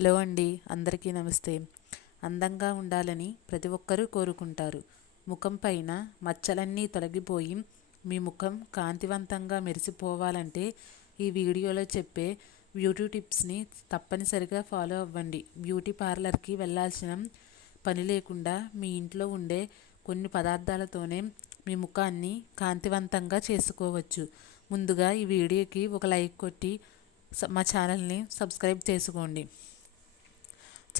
Hello అండి అందరికీ నమస్తే. అందంగా ఉండాలని ప్రతి ఒక్కరూ కోరుకుంటారు. ముఖం పైన మచ్చలన్నీ తొలగిపోయి మీ ముఖం కాంతివంతంగా మెరిసిపోవాలంటే ఈ వీడియోలో చెప్పే బ్యూటీ టిప్స్ని తప్పనిసరిగా ఫాలో అవ్వండి. బ్యూటీ పార్లర్కి వెళ్ళాల్సిన పని లేకుండా మీ ఇంట్లో ఉండే కొన్ని పదార్థాలతోనే మీ ముఖాన్ని కాంతివంతంగా చేసుకోవచ్చు. ముందుగా ఈ వీడియోకి ఒక లైక్ కొట్టి మా ఛానల్ని సబ్స్క్రైబ్ చేసుకోండి.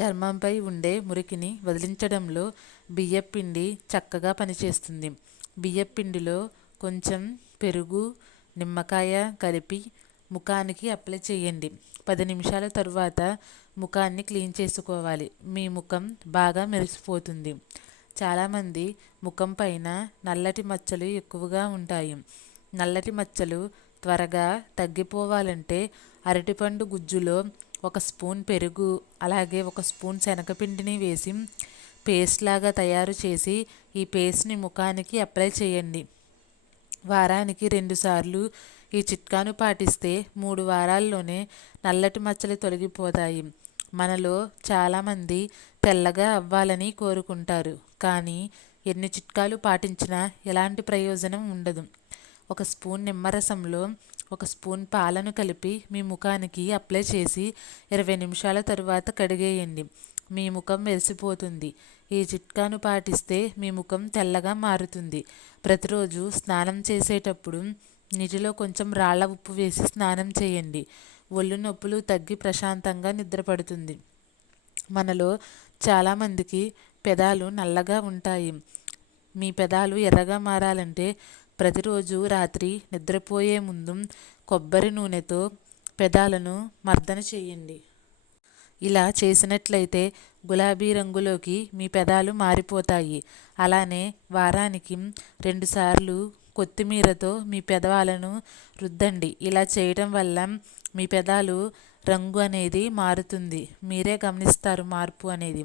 చర్మంపై ఉండే మురికిని వదిలించడంలో బియ్యపిండి చక్కగా పనిచేస్తుంది. బియ్యపిండిలో కొంచెం పెరుగు నిమ్మకాయ కలిపి ముఖానికి అప్లై చేయండి. పది నిమిషాల తరువాత ముఖాన్ని క్లీన్ చేసుకోవాలి. మీ ముఖం బాగా మెరిసిపోతుంది. చాలామంది ముఖం పైన నల్లటి మచ్చలు ఎక్కువగా ఉంటాయి. నల్లటి మచ్చలు త్వరగా తగ్గిపోవాలంటే అరటిపండు గుజ్జులో ఒక స్పూన్ పెరుగు అలాగే ఒక స్పూన్ శనగపిండిని వేసి పేస్ట్ లాగా తయారు చేసి ఈ పేస్ట్ని ముఖానికి అప్లై చేయండి. వారానికి రెండుసార్లు ఈ చిట్కాను పాటిస్తే మూడు వారాల్లోనే నల్లటి మచ్చలు తొలగిపోతాయి. మనలో చాలామంది తెల్లగా అవ్వాలని కోరుకుంటారు. కానీ ఎన్ని చిట్కాలు పాటించినా ఎలాంటి ప్రయోజనం ఉండదు. ఒక స్పూన్ నిమ్మరసంలో ఒక స్పూన్ పాలను కలిపి మీ ముఖానికి అప్లై చేసి ఇరవై నిమిషాల తరువాత కడిగేయండి. మీ ముఖం మెరిసిపోతుంది ఈ చిట్కాను పాటిస్తే మీ ముఖం తెల్లగా మారుతుంది. ప్రతిరోజు స్నానం చేసేటప్పుడు నీటిలో కొంచెం రాళ్ళ ఉప్పు వేసి స్నానం చేయండి. ఒళ్ళు నొప్పులు తగ్గి ప్రశాంతంగా నిద్రపడుతుంది. మనలో చాలామందికి పెదాలు నల్లగా ఉంటాయి. మీ పెదాలు ఎర్రగా మారాలంటే ప్రతిరోజు రాత్రి నిద్రపోయే ముందు కొబ్బరి నూనెతో పెదాలను మర్దన చేయండి. ఇలా చేసినట్లయితే గులాబీ రంగులోకి మీ పెదాలు మారిపోతాయి. అలానే వారానికి రెండుసార్లు కొత్తిమీరతో మీ పెదవాలను రుద్దండి. ఇలా చేయడం వల్ల మీ పెదాలు రంగు అనేది మారుతుంది. మీరే గమనిస్తారు మార్పు అనేది.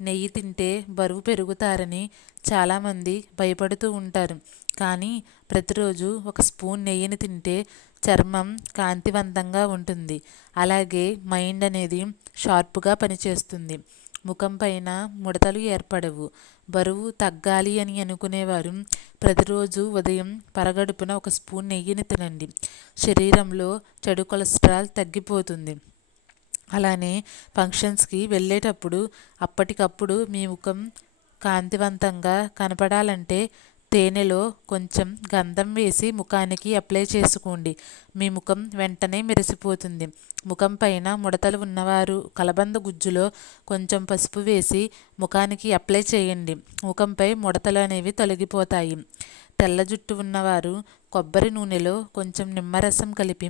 నెయ్యి తింటే బరువు పెరుగుతారని చాలామంది భయపడుతూ ఉంటారు. కానీ ప్రతిరోజు ఒక స్పూన్ నెయ్యిని తింటే చర్మం కాంతివంతంగా ఉంటుంది. అలాగే మైండ్ అనేది షార్ప్గా పనిచేస్తుంది. ముఖం పైన ముడతలు ఏర్పడవు. బరువు తగ్గాలి అని అనుకునేవారు. ప్రతిరోజు ఉదయం పరగడుపున ఒక స్పూన్ నెయ్యిని తినండి. శరీరంలో చెడు కొలెస్ట్రాల్ తగ్గిపోతుంది. అలానే ఫంక్షన్స్కి వెళ్ళేటప్పుడు అప్పటికప్పుడు మీ ముఖం కాంతివంతంగా కనపడాలంటే తేనెలో కొంచెం గంధం వేసి ముఖానికి అప్లై చేసుకోండి. మీ ముఖం వెంటనే మెరిసిపోతుంది. ముఖం పైన ముడతలు ఉన్నవారు కలబంద గుజ్జులో కొంచెం పసుపు వేసి ముఖానికి అప్లై చేయండి. ముఖంపై ముడతలు అనేవి తొలగిపోతాయి. తెల్ల జుట్టు ఉన్నవారు కొబ్బరి నూనెలో కొంచెం నిమ్మరసం కలిపి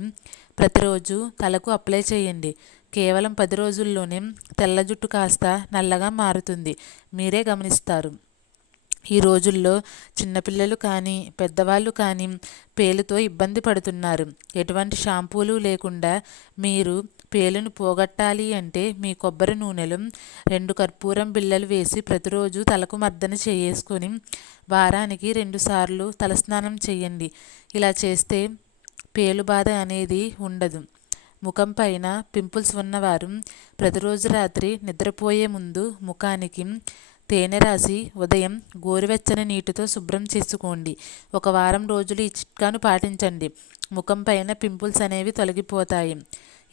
ప్రతిరోజు తలకు అప్లై చేయండి. కేవలం పది రోజుల్లోనే తెల్ల జుట్టు కాస్త నల్లగా మారుతుంది. మీరే గమనిస్తారు. ఈ రోజుల్లో చిన్నపిల్లలు కానీ పెద్దవాళ్ళు కానీ పేలుతో ఇబ్బంది పడుతున్నారు. ఎటువంటి షాంపూలు లేకుండా మీరు పేలును పోగొట్టాలి అంటే మీ కొబ్బరి నూనెలు రెండు కర్పూరం బిళ్ళలు వేసి ప్రతిరోజు తలకు మర్దన చేసుకొని వారానికి రెండుసార్లు తలస్నానం చేయండి. ఇలా చేస్తే పేలు బాధ అనేది ఉండదు. ముఖం పైన పింపుల్స్ ఉన్నవారు ప్రతిరోజు రాత్రి నిద్రపోయే ముందు ముఖానికి తేనె రాసి ఉదయం గోరువెచ్చని నీటితో శుభ్రం చేసుకోండి. ఒక వారం రోజులు ఈ చిట్కాను పాటించండి. ముఖం పైన పింపుల్స్ అనేవి తొలగిపోతాయి.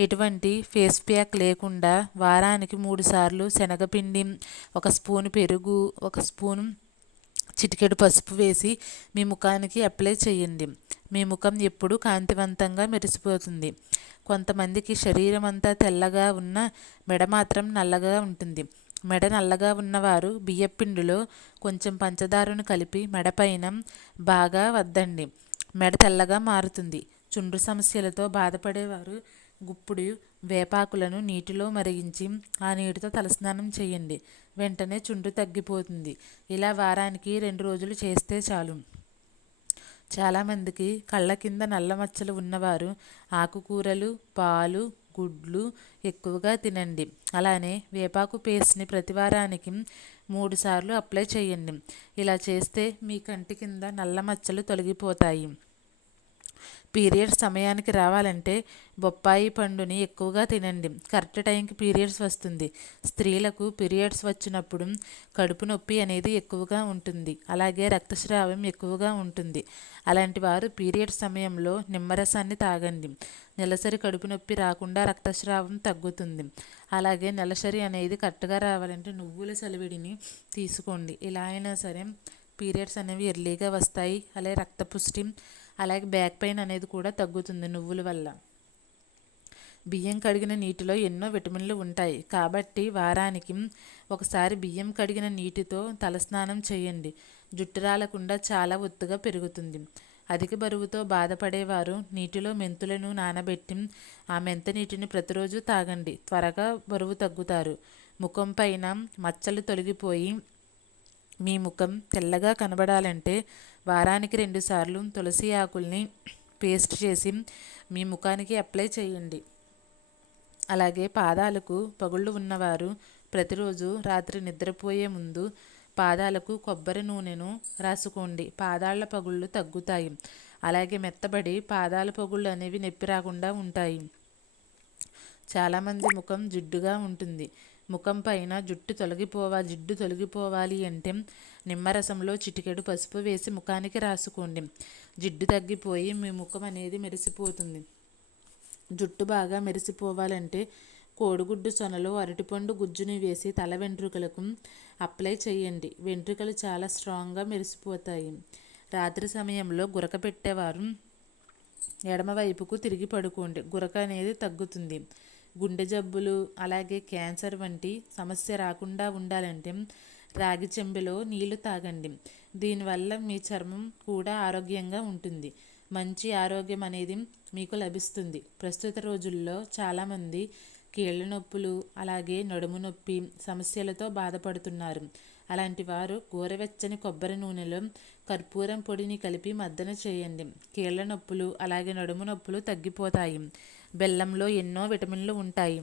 ఎటువంటి ఫేస్ ప్యాక్ లేకుండా వారానికి మూడు సార్లు శనగపిండి ఒక స్పూన్ పెరుగు ఒక స్పూన్ చిటికెడు పసుపు వేసి మీ ముఖానికి అప్లై చేయండి. మీ ముఖం ఎప్పుడూ కాంతివంతంగా మెరిసిపోతుంది. కొంతమందికి శరీరం అంతా తెల్లగా ఉన్న మెడ మాత్రం నల్లగా ఉంటుంది. మెడ నల్లగా ఉన్నవారు బియ్యపిండిలో కొంచెం పంచదారను కలిపి మెడపైన బాగా వద్దండి. మెడ తెల్లగా మారుతుంది. చుండ్రు సమస్యలతో బాధపడేవారు గుప్పుడు వేపాకులను నీటిలో మరిగించి ఆ నీటితో తలస్నానం చేయండి. వెంటనే చుండ్రు తగ్గిపోతుంది. ఇలా వారానికి రెండు రోజులు చేస్తే చాలు. చాలామందికి కళ్ళ కింద నల్ల మచ్చలు ఉన్నవారు ఆకుకూరలు పాలు గుడ్లు ఎక్కువగా తినండి. అలానే వేపాకు పేస్ట్ని ప్రతివారానికి మూడు సార్లు అప్లై చేయండి. ఇలా చేస్తే మీ కంటి కింద నల్ల మచ్చలు తొలగిపోతాయి. పీరియడ్స్ సమయానికి రావాలంటే బొప్పాయి పండుని ఎక్కువగా తినండి. కరెక్ట్ టైంకి పీరియడ్స్ వస్తుంది. స్త్రీలకు పీరియడ్స్ వచ్చినప్పుడు కడుపు నొప్పి అనేది ఎక్కువగా ఉంటుంది. అలాగే రక్తస్రావం ఎక్కువగా ఉంటుంది. అలాంటి వారు పీరియడ్స్ సమయంలో నిమ్మరసాన్ని తాగండి. నెలసరి కడుపు నొప్పి రాకుండా రక్తస్రావం తగ్గుతుంది. అలాగే నెలసరి అనేది కరెక్ట్గా రావాలంటే నువ్వుల సెలవిడిని తీసుకోండి. ఇలా అయినా సరే పీరియడ్స్ అనేవి ఎర్లీగా వస్తాయి. అలాగే రక్తపుష్టి అలాగే బ్యాక్ పెయిన్ అనేది కూడా తగ్గుతుంది నువ్వుల వల్ల. బియ్యం కడిగిన నీటిలో ఎన్నో విటమిన్లు ఉంటాయి. కాబట్టి వారానికి ఒకసారి బియ్యం కడిగిన నీటితో తలస్నానం చేయండి. జుట్టు రాలకుండా చాలా ఒత్తుగా పెరుగుతుంది. అధిక బరువుతో బాధపడేవారు నీటిలో మెంతులను నానబెట్టి ఆ మెంత నీటిని ప్రతిరోజు తాగండి. త్వరగా బరువు తగ్గుతారు. ముఖం పైన మచ్చలు తొలగిపోయి మీ ముఖం తెల్లగా కనబడాలంటే వారానికి రెండుసార్లు తులసి ఆకుల్ని పేస్ట్ చేసి మీ ముఖానికి అప్లై చేయండి. అలాగే పాదాలకు పగుళ్ళు ఉన్నవారు ప్రతిరోజు రాత్రి నిద్రపోయే ముందు పాదాలకు కొబ్బరి నూనెను రాసుకోండి. పాదాల పగుళ్ళు తగ్గుతాయి. అలాగే మెత్తబడి పాదాల పగుళ్ళు అనేవి నొప్పి రాకుండా ఉంటాయి. చాలామంది ముఖం జిడ్డుగా ఉంటుంది. ముఖం పైన జుట్టు తొలగిపోవాలి జిడ్డు తొలగిపోవాలి అంటే నిమ్మరసంలో చిటికెడు పసుపు వేసి ముఖానికి రాసుకోండి. జిడ్డు తగ్గిపోయి మీ ముఖం అనేది మెరిసిపోతుంది. జుట్టు బాగా మెరిసిపోవాలంటే కోడిగుడ్డు సొనలో అరటిపండు గుజ్జుని వేసి తల వెంట్రుకలకు అప్లై చేయండి. వెంట్రుకలు చాలా స్ట్రాంగ్గా మెరిసిపోతాయి. రాత్రి సమయంలో గురక పెట్టేవారు. ఎడమవైపుకు తిరిగి పడుకోండి. గురక అనేది తగ్గుతుంది. గుండె జబ్బులు అలాగే క్యాన్సర్ వంటి సమస్య రాకుండా ఉండాలంటే రాగి చెంబులో నీళ్ళు తాగండి. దీనివల్ల మీ చర్మం కూడా ఆరోగ్యంగా ఉంటుంది. మంచి ఆరోగ్యం అనేది మీకు లభిస్తుంది. ప్రస్తుత రోజుల్లో చాలామంది కీళ్ళ నొప్పులు అలాగే నడుము నొప్పి సమస్యలతో బాధపడుతున్నారు. అలాంటి వారు గోరవెచ్చని కొబ్బరి నూనెలో కర్పూరం పొడిని కలిపి మద్దన చేయండి. కీళ్ళ నొప్పులు అలాగే నడుము నొప్పులు తగ్గిపోతాయి. బెల్లంలో ఎన్నో విటమిన్లు ఉంటాయి.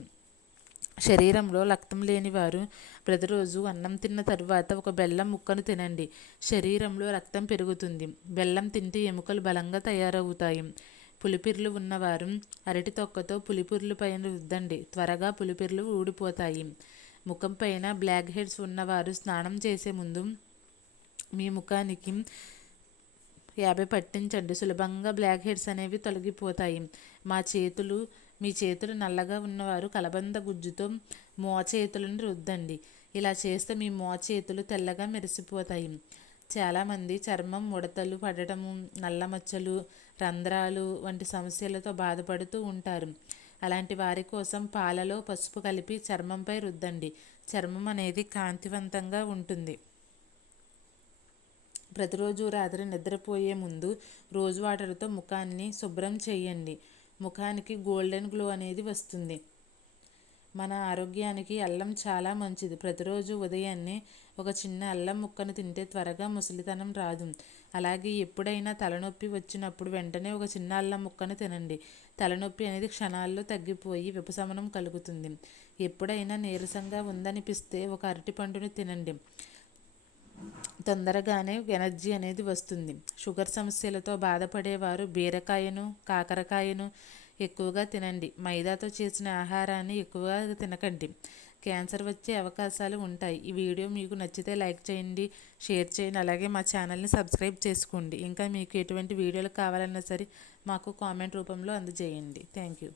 శరీరంలో రక్తం లేని వారు ప్రతిరోజు అన్నం తిన్న తరువాత ఒక బెల్లం ముక్కను తినండి. శరీరంలో రక్తం పెరుగుతుంది. బెల్లం తింటే ఎముకలు బలంగా తయారవుతాయి. పులిపిర్లు ఉన్నవారు అరటి తొక్కతో పులిపిర్లు పైన రుద్దండి. త్వరగా పులిపిర్లు ఊడిపోతాయి. ముఖం పైన బ్లాక్ హెడ్స్ ఉన్నవారు స్నానం చేసే ముందు మీ ముఖానికి యాభై పట్టించండి. సులభంగా బ్లాక్ హెడ్స్ అనేవి తొలగిపోతాయి. మా చేతులు మీ చేతులు నల్లగా ఉన్నవారు కలబంద గుజ్జుతో మోచేతులను రుద్దండి. ఇలా చేస్తే మీ మోచేతులు తెల్లగా మెరిసిపోతాయి. చాలామంది చర్మం ముడతలు పడటము నల్ల మచ్చలు రంధ్రాలు వంటి సమస్యలతో బాధపడుతూ ఉంటారు. అలాంటి వారి కోసం పాలలో పసుపు కలిపి చర్మంపై రుద్దండి. చర్మం అనేది కాంతివంతంగా ఉంటుంది. ప్రతిరోజు రాత్రి నిద్రపోయే ముందు రోజు వాటర్తో ముఖాన్ని శుభ్రం చేయండి. ముఖానికి గోల్డెన్ గ్లో అనేది వస్తుంది. మన ఆరోగ్యానికి అల్లం చాలా మంచిది. ప్రతిరోజు ఉదయాన్నే ఒక చిన్న అల్లం ముక్కను తింటే త్వరగా ముసలితనం రాదు. అలాగే ఎప్పుడైనా తలనొప్పి వచ్చినప్పుడు వెంటనే ఒక చిన్న అల్లం ముక్కను తినండి. తలనొప్పి అనేది క్షణాల్లో తగ్గిపోయి విపశమనం కలుగుతుంది. ఎప్పుడైనా నీరసంగా ఉందనిపిస్తే ఒక అరటి పండును తినండి. తొందరగానే ఎనర్జీ అనేది వస్తుంది. షుగర్ సమస్యలతో బాధపడేవారు బీరకాయను కాకరకాయను ఎక్కువగా తినండి. మైదాతో చేసిన ఆహారాన్ని ఎక్కువగా తినకండి. క్యాన్సర్ వచ్చే అవకాశాలు ఉంటాయి. ఈ వీడియో మీకు నచ్చితే లైక్ చేయండి షేర్ చేయండి అలాగే మా ఛానల్ని సబ్స్క్రైబ్ చేసుకోండి. ఇంకా మీకు ఎటువంటి వీడియోలు కావాలన్నా సరే మాకు కామెంట్ రూపంలో అందజేయండి. Thank you.